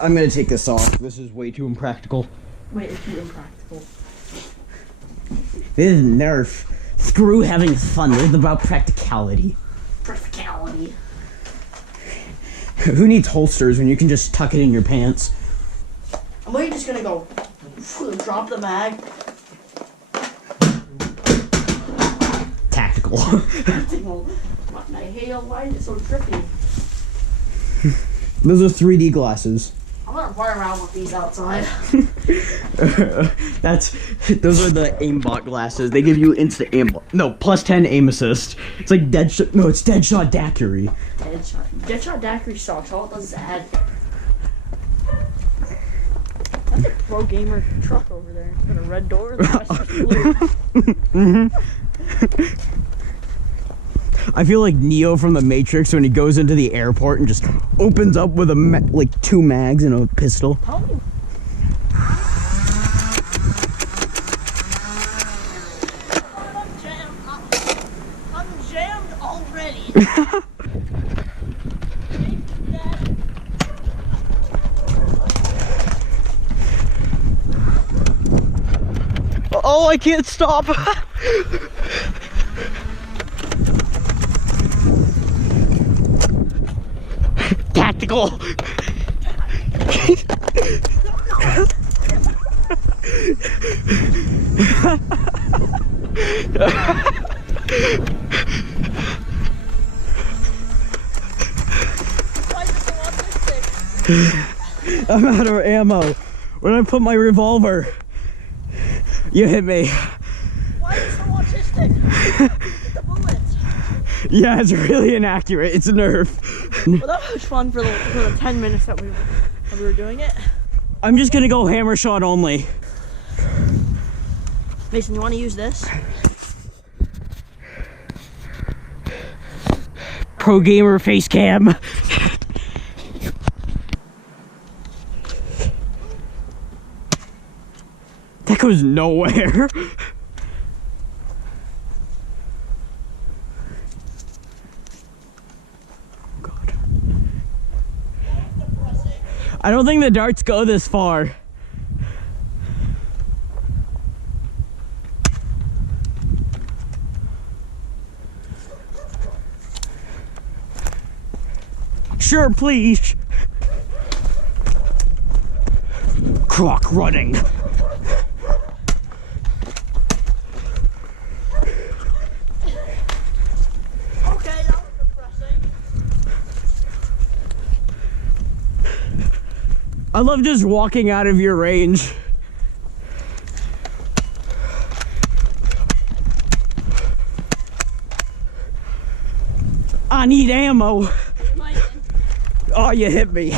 I'm gonna take this off. This is way too impractical. Way too impractical. This is Nerf. Screw having fun. This is about practicality. Practicality. Who needs holsters when you can just tuck it in your pants? I'm literally just gonna go drop the mag. Tactical. Tactical. What the hell? Why is it so trippy? Those are 3D glasses. I'm gonna run around with these outside. Those are the aimbot glasses. They give you instant aim. No, plus 10 aim assist. It's like Deadshot. No, it's Deadshot Daiquiri. Deadshot Daiquiri sucks. All it does is add. That's a pro gamer truck over there. It's got a red door. The rest is blue. I feel like Neo from the Matrix when he goes into the airport and just opens up with like 2 mags and a pistol. Tell me. I'm jammed already. Oh, I can't stop. Tactical. I'm out of ammo. When I put my revolver, you hit me. Why are you so autistic? With the bullets. Yeah, it's really inaccurate. It's a Nerf. Well, that was fun for the 10 minutes that we were doing it. I'm just gonna go hammer shot only. Mason, you want to use this? Pro gamer face cam. That goes nowhere. God. I don't think the darts go this far. Sure, please. Croc running. Okay, that was depressing. I love just walking out of your range. I need ammo. Here's my end. Oh, you hit me.